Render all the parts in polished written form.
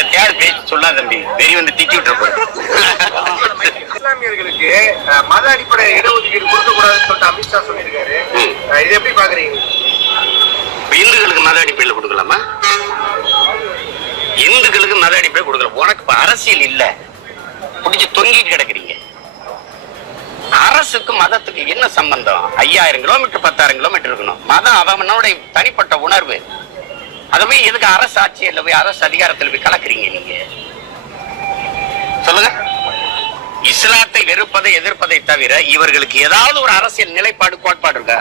என்னத்தையாவது பேச்சு சொல்லாத தம்பி, வெறி வந்து திட்டி விட்டுற. இஸ்லாமியர்களுக்கு மத அடிப்படை இடஒதுக்கீடு கொடுக்க கூடாதுன்னு சொல்லிட்டு அமித்ஷா சொல்லியிருக்காரு. இதை எப்படி பாக்குறீங்க? இந்துக்களுக்கு மத அடிப்படையில் கொடுக்கலாமா? இந்துக்களுக்கு மத அடிப்படை கொடுக்கல. உனக்கு அரசியல் இல்ல, பிடிச்சி தொங்கிட்டு கிடக்குறீங்க. அரசுக்கு மதத்துக்கு என்ன சம்பந்தம்? 5000 கிலோமீட்டர் 10,000 கிலோமீட்டர் இருக்கணும். மதம் அவனோட தனிப்பட்ட உணர்வு. அதை போய் எதுக்கு அரசு ஆட்சியில் போய் அரசு அதிகாரத்தில் போய் கலக்குறீங்க நீங்க? சொல்லுங்க. இஸ்லாத்தை வெறுப்பதை எதிர்ப்பதை தவிர இவர்களுக்கு ஏதாவது ஒரு அரசியல் நிலைப்பாடு கோட்பாடு இருக்கா?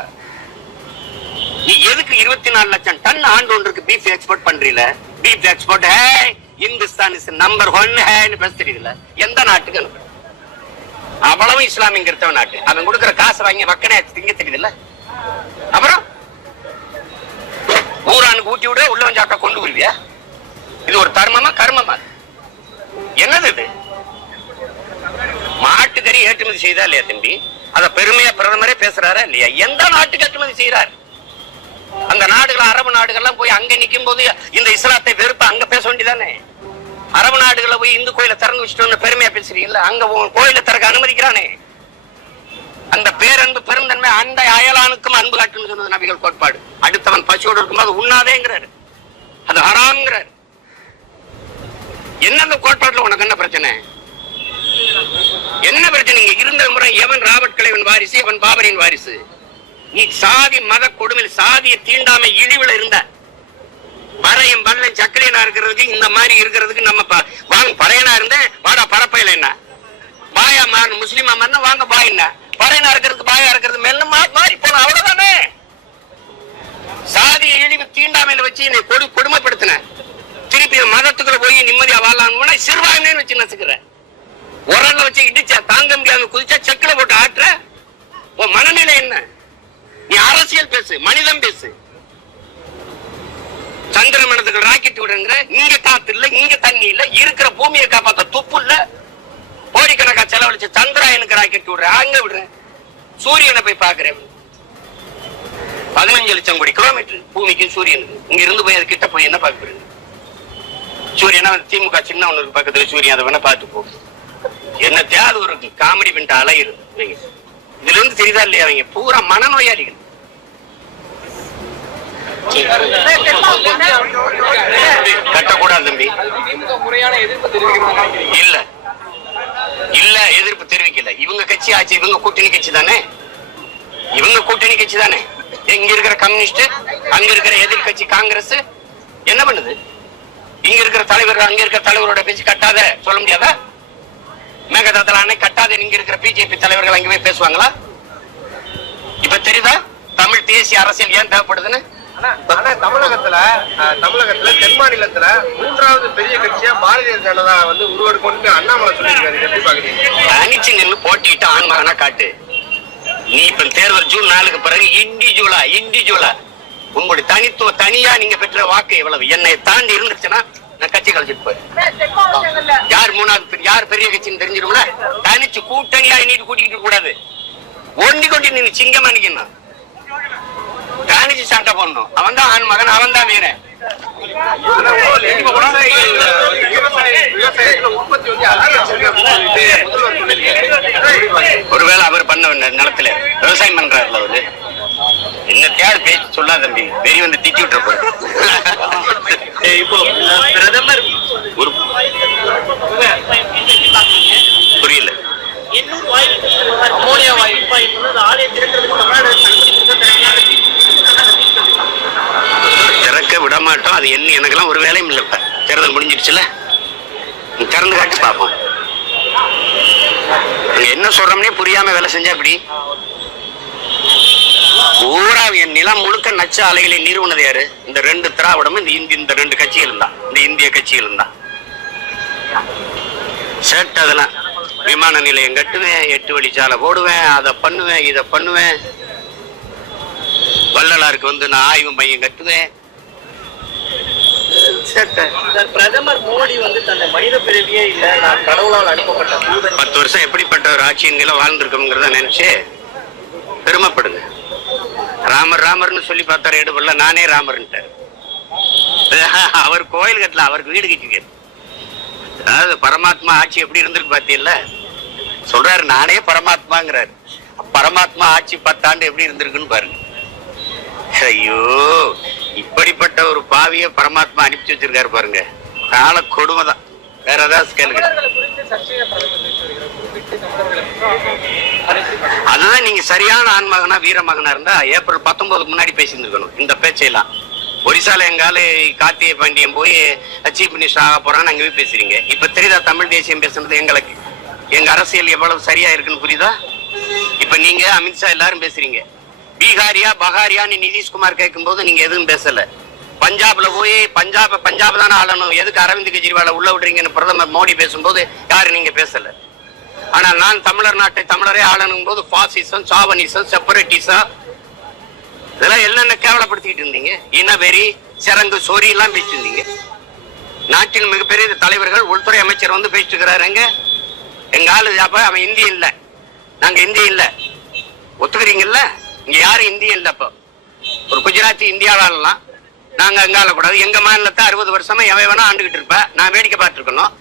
நீ எதுக்கு 24 லட்சம் டன் ஆண்டு ஒன்றுக்கு பீஃப் எக்ஸ்போர்ட் பண்றீல? Beef export Hindustan is number 1 பேச தெரியல. எந்த நாட்டுக்கு அனுப்பு? அவ்வளவு இஸ்லாமிய கிறிஸ்தவ நாட்டு. அவன் கொடுக்கிற காசு வாங்கி மக்கனே திங்க தெரியுதுல்ல. அப்புறம் ஊரானுக்கு ஊட்டி விட உள்ள சாப்பிட்டா கொண்டு வருவியா? இது ஒரு தர்மமா கர்மமா? என்னது இது? மாட்டுக்கறி ஏற்றுமதி செய்தா இல்லையா தம்பி? அத பெருமையா பிரதமரே பேசுறாரா இல்லையா? எந்த நாட்டுக்கு ஏற்றுமதி செய்யறாரு? அந்த நாடுகள் அரபு நாடுகள்லாம் போய் அங்க நிக்கும் போது இந்த இஸ்லாத்தை வெறுப்ப அங்க பேச வேண்டியதானே? அரபு நாடுகளை போய் இந்து கோயிலை திறந்து வச்சுட்டு பெருமையா பேசுறீங்கல்ல, அங்க கோயிலை திறக்க அனுமதிக்கிறானே. அந்த பேரன்பு பெருந்தன்மை அந்த அயலானுக்கும் அன்பு காட்டுன்னு சொன்னது நபிகள் கோட்பாடு. அடுத்தவன் பசியோடு இருக்கும்போது உண்ணாதேங்கிறாரு, அது ஹராம்ங்கிறாரு. என்ன அந்த கோட்பாட்டுல உனக்கு என்ன பிரச்சனை? என்ன பிரச்சனை? இருந்த முறை எவன் ராபர்ட் கிளைவன் வாரிசு, எவன் பாபரின் வாரிசு? நீ சாதி மத கொடுமையில் சாதிய தீண்டாமை இழிவுல இருந்த பறையும் பல்லும் சக்கரையனா இருக்கிறதுக்கு இந்த மாதிரி இருக்கிறதுக்கு நம்ம வாங்க பறையனா இருந்தேன் வாடா பரப்பையில என்ன பாயா மாறு முஸ்லிமா மாறினா வாங்க பாய் என்ன பறையனா இருக்கிறதுக்கு பாயா இருக்கிறது மெல்ல மாறி போன அவ்வளவுதானே. சாதிய இழிவு தீண்டாமையில வச்சு என்னை கொடுமைப்படுத்தின. திருப்பி மதத்துக்குள்ள போய் நிம்மதியா வாழலாம்னு சிறுவாங்கன்னு வச்சு நசுக்கிற. உரல்ல வச்சு இடிச்சா தாங்க முடியாத குதிச்சா செக்கில போட்டு ஆட்டுற. உன் மனநிலை என்ன? நீ அரசியல் பேசு, மனிதம் பேசு. சந்திர மனத்துக்கு ராக்கெட் விடுங்கிற, இங்க காத்து இல்ல, இங்க தண்ணி இல்ல, இருக்கிற பூமியை காப்பாத்த துப்பு இல்ல. கோடிக்கணக்கா செலவழிச்சு சந்திராயனுக்கு ராக்கெட் விடுற, அங்க விடுறேன். சூரியனை போய் பாக்குறேன். 15 லட்சம் கோடி கிலோமீட்டர் பூமிக்கு சூரியனுக்கு. இங்க இருந்து போய் அது கிட்ட போய் என்ன பாக்குறது? சூரியனா திமுக சின்ன ஒண்ணு பக்கத்துல சூரியன், அதை வேணா பார்த்து போ. என்ன தேவை ஒரு காமெடி பண்ணிட்டு அலையுது. இதுல இருந்து தெரியுதா இல்லையா? அவங்க பூரா மனநோயாளிகள். கட்டக்கூடாது தம்பி. இல்ல இல்ல எதிர்ப்பு தெரிவிக்கல. இவங்க கட்சி ஆச்சு, இவங்க கூட்டணி கட்சி தானே. இவங்க கூட்டணி கட்சி தானே. இங்க இருக்கிற கம்யூனிஸ்ட், அங்க இருக்கிற எதிர்கட்சி காங்கிரஸ் என்ன பண்ணுது? இங்க இருக்கிற தலைவர் அங்க இருக்கிற தலைவரோட பேச்சு கட்டாத சொல்ல முடியாதா? மேகதாதுல அணை கட்டாத இங்க இருக்கிற பிஜேபி தலைவர்கள் அங்கே போய் பேசுவாங்களா? இப்ப தெரியுதா தமிழ் தேசிய அரசியல் ஏன் தேவைப்படுதுன்னு? தமிழகத்துல தென் மாநிலத்துல 3வது பெரிய கட்சியா பாரதிய ஜனதா உருவெடுக்கணும்னு அண்ணாமலை சொல்லியிருக்காரு. எப்படி பாக்குறீங்க? தனிச்சு நின்று போட்டிட்டு ஆன்மகனா காட்டு. நீ இப்ப தேர்தல் ஜூன் 4க்கு பிறகு இண்டிவிஜுவலா உங்களுடைய தனித்துவ தனியா நீங்க பெற்ற வாக்கு எவ்வளவு என்னை தாண்டி இருந்துச்சுன்னா நான் கட்சி கழிச்சிட்டு போய் யார் 3வது யார் பெரிய கட்சின்னு தெரிஞ்சிடும்ல. தனிச்சு கூட்டணியா நீட்டு கூட்டிக்கிட்டு கூடாது. ஒண்டி கொண்டு நீ சிங்கமா நிக்கணும். தனிச்சு சண்டை போடணும். அவன் தான் ஆண் மகன், அவன் தான் வீரன். ஒருவேளை அவர் பண்ண நிலத்துல விவசாயம் பண்றாருல அவரு. என்னத்தையாவது பேச்சு சொல்லாத தம்பி, வெறி வந்து திட்டி விட்டுற போற. இப்போ பிரதமர் ஒரு புரியல. அமோனியா வாயு திறக்க விட மாட்டோம். அது என்ன எனக்கெல்லாம் ஒரு வேலையும் இல்லை. இப்ப தேர்தல் முடிஞ்சிருச்சுல, திறந்து காட்டி பார்ப்போம். என்ன சொல்றோம்னே புரியாம வேலை செஞ்சா அப்படி ஊரா என் நிலம் முழுக்க நச்ச அலைகளை நிறுவனது யாரு? இந்த 2 திராவிடமும் இந்த 2 கட்சிகள் தான், இந்த இந்திய கட்சிகள் தான். சேட் அதெல்லாம் விமான நிலையம் கட்டுவேன், 8 வழிச்சாலை போடுவேன், அதை பண்ணுவேன், இதை பண்ணுவேன். வள்ளலாருக்கு நான் ஆய்வு மையம் கட்டுவேன். பிரதமர் மோடி தன்னை மனித பிறவியே இல்ல, நான் கடவுளால் அனுப்பப்பட்ட 10 வருஷம் எப்படிப்பட்ட ஒரு ஆட்சியின் நிலை வாழ்ந்திருக்கோங்கிறத நினைச்சு பெருமைப்படுங்க. ராமர் ராமர்னு சொல்லி பார்த்தாரு எடுபடல, நானே ராமர்ன்ட்டார். அவர் கோயில் கட்டல, அவருக்கு வீடு கட்டிக்காரு. அதாவது பரமாத்மா ஆட்சி எப்படி இருந்திருக்கு பாத்தீங்கல்ல, சொல்றாரு நானே பரமாத்மாங்கிறாரு. பரமாத்மா ஆட்சி 10 ஆண்டு எப்படி இருந்திருக்குன்னு பாருங்க. ஐயோ, இப்படிப்பட்ட ஒரு பாவிய பரமாத்மா அனுப்பிச்சு வச்சிருக்காரு பாருங்க. கால கொடுமைதான். வேற ஏதாவது கேளுங்க. அதுதான் நீங்க சரியான ஆண்மகனா வீரமகனா இருந்தா ஏப்ரல் 19 முன்னாடி பேசியிருந்திருக்கணும் இந்த பேச்சையெல்லாம். ஒரிசால எங்கால கார்த்திகை பாண்டியன் போய் சீஃப் மினிஸ்டர் ஆக போறான்னு அங்க போய் பேசுறீங்க. இப்ப தெரியுதா தமிழ் தேசியம் பேசுறது எங்களுக்கு எங்க அரசியல் எவ்வளவு சரியா இருக்குன்னு புரியுதா? இப்ப நீங்க அமித்ஷா எல்லாரும் பேசுறீங்க. பீகாரியா பகாரியான்னு நிதிஷ்குமார் கேட்கும் போது நீங்க எதுவும் பேசல. பஞ்சாப்ல போய் பஞ்சாப் தானே ஆளணும், எதுக்கு அரவிந்த் கெஜ்ரிவாலை உள்ள விடுறீங்கன்னு பிரதமர் மோடி பேசும்போது யாரு நீங்க பேசல. ஆனா நான் தமிழர் நாட்டை தமிழரே ஆளணும் போது பாசிசம், சாவனிசம், செப்பரேட்டிசம் இதெல்லாம் என்னென்ன கேவலப்படுத்திட்டு இருந்தீங்க. இனவெறி, சிறங்கு, சொறி எல்லாம் பேசிட்டு இருந்தீங்க. நாட்டின் மிகப்பெரிய தலைவர்கள் உள்துறை அமைச்சர் வந்து பேசிட்டு இருக்கிறாருங்க. எங்க ஆளு அப்ப அவன் இந்திய இல்ல, நாங்க இந்திய இல்ல, ஒத்துக்கிறீங்கல்ல? இங்க யாரும் இந்திய இல்ல. அப்ப ஒரு குஜராத்தி இந்தியாவாலாம் நாங்க அங்க ஆளக்கூடாது. எங்க மாநிலத்தை 60 வருஷமா எவன் வேணா ஆண்டுகிட்டு இருப்ப, நான் வேடிக்கை பார்த்துருக்கணும்.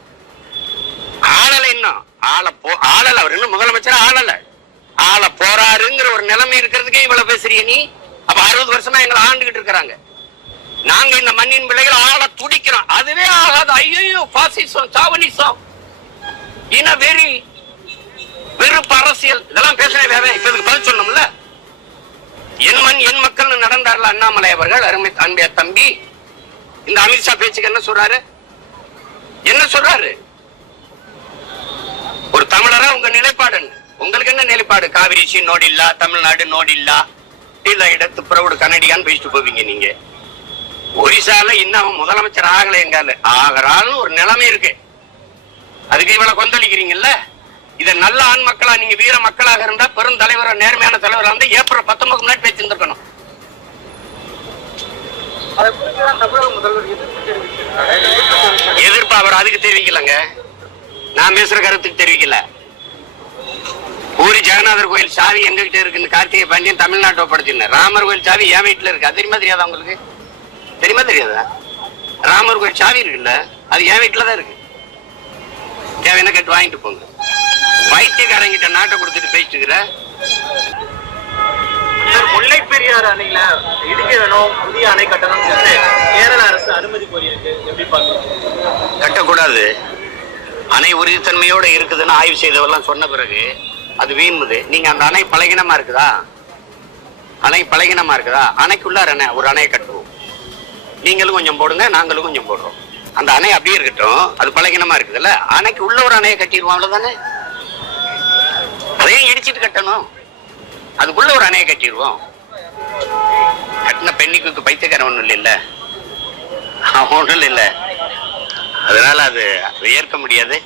ஆளல இன்னும் ஆளல, அவர் இன்னும் முதலமைச்சர் ஆள போறாருங்கிற ஒரு நிலைமை இருக்கிறதுக்கே இவ்வளவு பேசுறிய நீ. அப்ப 60 வருஷமா எங்களை ஆண்டுகிட்டு இருக்கிறாங்க. நாங்க இந்த மண்ணின் பிள்ளைகள் ஆள துடிக்கிறோம். அதுவே ஆகாது. ஐயோ, பாசிசம், சாவனிசம், இன வெறி, வெறுப்பு அரசியல் இதெல்லாம் பேசுறேன். வேற இப்ப இதுக்கு பதில் சொல்லணும்ல. என் மண் என் மக்கள் நடந்தார்ல அண்ணாமலை அவர்கள், அருமை அன்பிய தம்பி. இந்த அமித்ஷா பேச்சுக்கு என்ன சொல்றாரு? என்ன சொல்றாரு? ஒரு தமிழரா உங்க நிலைப்பாடு உங்களுக்கு என்ன நிலைப்பாடு? காவிரி நோடில்லா, தமிழ்நாடு நோடில்லா, இல்ல இடத்து பிரவுடு கனடியான்னு பேசிட்டு போவீங்க நீங்க. ஒரிசால இன்னும் முதலமைச்சர் ஆகல, எங்கால ஆகிறான்னு ஒரு நிலைமை இருக்கு. அதுக்கு இவ்வளவு கொந்தளிக்கிறீங்கல்ல. இத நல்ல ஆண் மக்களா நீங்க வீர மக்களாக இருந்தா, பெரும் தலைவரா நேர்மையான தலைவரா இருந்தா ஏப்ரல் 19 முன்னாடி பேசியிருந்திருக்கணும். எதிர்ப்பு அவர் அதுக்கு தெரிவிக்கலங்க, நான் பேசுற கருத்துக்கு தெரிவிக்கல. பூரி ஜெகநாதர் கோயில் சாவி எங்க கிட்ட இருக்குன்னு கார்த்திகை பாண்டியன் தமிழ்நாட்டை ஒப்படைச்சிருந்தேன். ராமர் கோயில் சாவி என் வீட்டுல இருக்கு. அது தெரியுமா தெரியாதா உங்களுக்கு? தெரியுமா தெரியாதா? ராமர் கோயில் சாவி இருக்குல்ல, அது என் வீட்டுலதான் இருக்கு. தேவையான கேட்டு வாங்கிட்டு போங்க. வைத்தியக்காரங்கிட்ட நாட்டை கொடுத்துட்டு பேசிட்டு இருக்கிற. முல்லை பெரியாறு அணையில இடிக்க வேணும், புதிய அணை கட்டணும் கேரள அரசு அனுமதி கோரியிருக்கு. எப்படி பாக்குறீங்க? கட்டக்கூடாது. அணை உறுதித்தன்மையோட இருக்குதுன்னு ஆய்வு செய்தவெல்லாம் சொன்ன பிறகு அது வீண்முது. நீங்க அந்த அணை பலகீனமா இருக்குதா? அணை பலகீனமா இருக்குதா? அணைக்குள்ளார ஒரு அணையை கட்டுவோம். நீங்களும் கொஞ்சம் போடுங்க, நாங்களும் கொஞ்சம் போடுறோம். அந்த அணை அப்படியே இருக்கட்டும். அது பலகீனமா இருக்குதுல்ல, அணைக்கு உள்ள ஒரு அணையை கட்டிடுவோம். அவ்வளவுதானே. அதையும் இடிச்சிட்டு கட்டணும். அதுக்குள்ள ஒரு அணையை கட்டிடுவோம். கட்டின பெண்ணிக்கு பைத்தியக்காரன் ஒண்ணும் இல்ல, ஒண்ணும் இல்ல. அதனால அது ஏற்க முடியாது.